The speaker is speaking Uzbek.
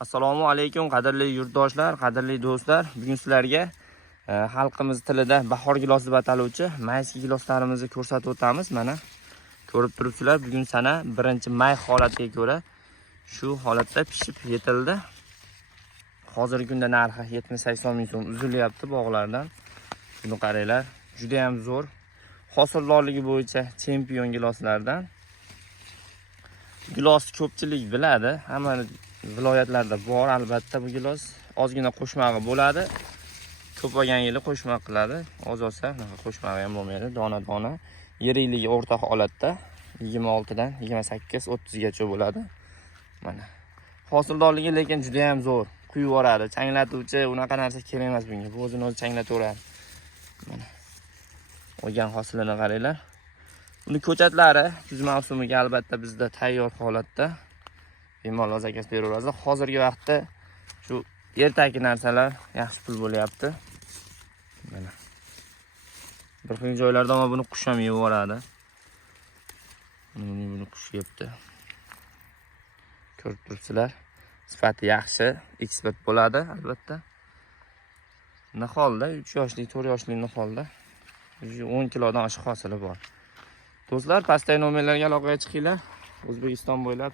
Assalomu alaykum qadrli yurtdoshlar, qadrli do'stlar. Bugun sizlarga xalqimiz tilida bahor gilosi deb ataluvchi mayski giloslarimizni ko'rsatib o'tamiz. Mana ko'rib turibsizlar, bugun sana 1-may holatiga ko'ra shu holatda pishib yetildi. Hozirgi kunda narxi 70-80 ming so'm uzilyapti bog'lardan. Buni qaranglar, juda ham zo'r. Hosildorligi bo'yicha chempion giloslardan. Gilos ko'pchilik biladi, hamma viloyatlarda bor. Albatta bu gilos ozgina qo'shmag'i bo'ladi. Ko'paygan yili qo'shmaq qiladi. Oz-ozsa qo'shmag'i ham bo'lmaydi. Dona-dona. Yirikligi o'rta holatda 26 dan 28, 30 gacha bo'ladi. Mana. Hosildorligi lekin juda ham zo'r. Quyib yuboradi. Changlatuvchi unaqa narsa kerak emas bunga. Bu o'zini o'zi changlataveradi. Mana. Olgan hosilini qaranglar. Uni ko'chatlari kuz mavsumiga albatta bizda tayyor holatda bemalol zakaz beraveramiz. Hozirgi vaqtda shu ertaki narsalar yaxshi pul bo'lyapti. Mana. Bir xil joylarda ham buni qush ham yeb yuboradi. Buni qush yebdi. Ko'rib turibsizlar. Sifati yaxshi, ekspert bo'ladi albatta. Niholda 3 yoshli, 4 yoshli niholda 10 kilodan oshiq hosili bor. Do'stlar, pastdagi nomerlarga aloqaga chiqinglar. O'zbekiston bo'ylab